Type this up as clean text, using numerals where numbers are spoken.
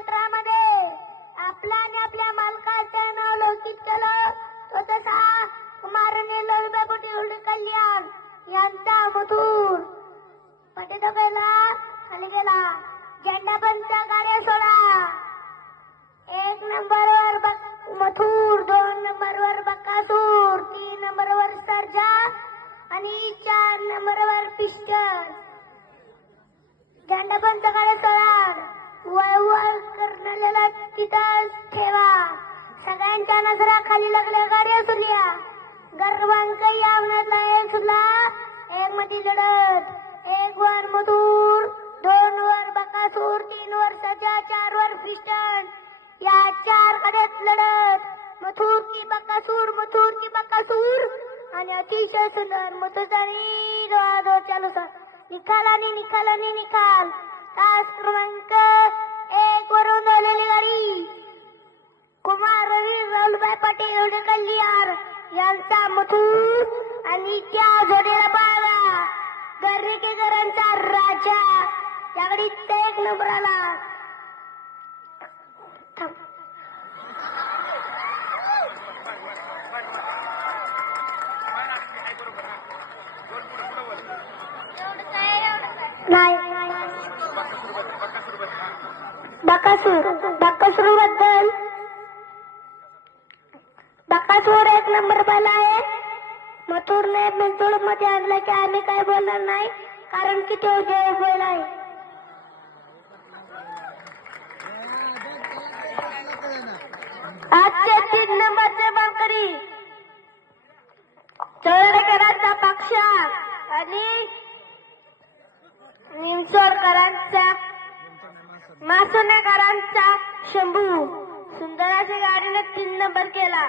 क्षेत्रामध्ये आपल्या आणि आपल्या मालकाचं नाव लौकिक केलं तो तसा कुमारने लोलबापोटी हुंडी कल्याण यांचा मथुर पटेदबेला खाली गेला. झेंडा पंच गाड्या सोडा. 1 नंबरवर मथुर, 2 नंबरवर बकासूर, 3 नंबरवर सर्जा आणि 4 नंबरवर पिस्टन. झेंडा पंच गाड्या सोडा. वळवळ करणाऱ्याला तिथंच ठेवा. सगळ्यांच्या नजरा खाली लागल्या. गाड्या सुरल्या. गर्वांक यावण्यातला एक सुरला. 1 मध्ये लढत. 1 वर मथुर, 2 वर बकासूर, 3 वर सर्जा, 4 वर पिस्टन. या 4 गाड्यात लढत. मथुर की बकासूर, मथुर की बकासूर. आणि अतिशय सुंदर मथुरचानी डोळा चालू सर. निकाल आणि निकाल आणि निकाल. तास क्रमांक 1 वरून आलेली गाडी कुमार रवी राहुलभाई पाटील हुंडी कल्याण यांचा मथुर आणि त्या जोडीला पाहिला गर्रीकेकरांचा राजा. त्या गाडीत 1 नंबर आला. नाही बकासूर बद्दल बकासूर 1 नंबर पाहिला आहे. मथुरने बिलतुड मध्ये आणलं की आम्ही काय बोलणार नाही कारण की तो जय बैल आहे. आजचे 3 नंबरचे मानकरी चळवळकरांचा पक्ष आणि निमसोडकरांचा मासोनेकरांचा शंभू. सुंदर अशा गाडीने 3 नंबर केला.